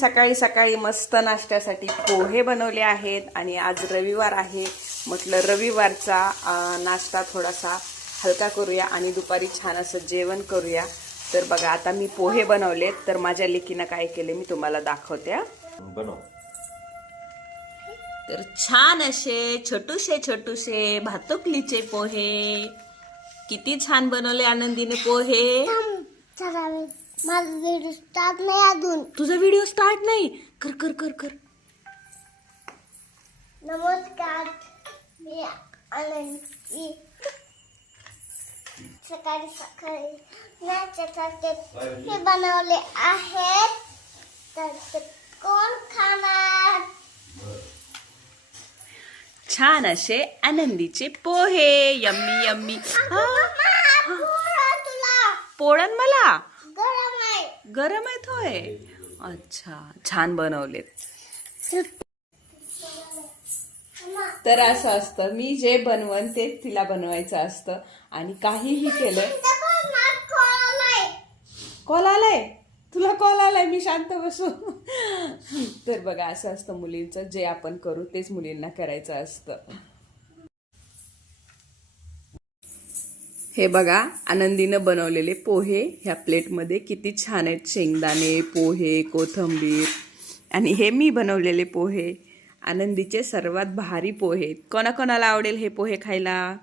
सकाळी सकाळी मस्त नाश्त्यासाठी पोहे बनवले आहेत आणि आज रविवार आहे. म्हटलं रविवारचा नाश्ता थोडासा हलका करूया आणि दुपारी छान असं जेवण करूया. तर बघा आता मी पोहे बनवलेत. तर माझ्या लेकीनं काय केले मी तुम्हाला दाखवते. बनव. तर छान असे छोटूशे भातुकलीचे पोहे. किती छान बनवले आनंदीने पोहे. माझा व्हिडिओ स्टार्ट नाही अजून. तुझा व्हिडिओ स्टार्ट नाही. कर कर कर कर. नमस्कार, मी आनंदी. सकाळी सकाळी नाश्त्यासाठी हे बनवले आहेत. तर ते कोण खाणार? छान असे आनंदीचे पोहे. Yummy yummy. तुला पोळण मला गरम आहे. गरम आहेत होय. अच्छा छान बनवलेत. तर असं असतं मी जे बनवन तेच तिला बनवायचं असतं आणि काहीही केलं. कॉल आलाय तुला. कॉल आलाय मी शांत बसू. तर बघा असं असतं मुलींचं. जे आपण करू तेच मुलींना करायचं असतं. हे बघा आनंदीनं बनवलेले पोहे ह्या प्लेटमध्ये किती छान आहेत. शेंगदाणे, पोहे, कोथिंबीर आणि हे मी बनवलेले पोहे. आनंदीचे सर्वात भारी पोहे. कोणाकोणाला आवडेल हे पोहे खायला?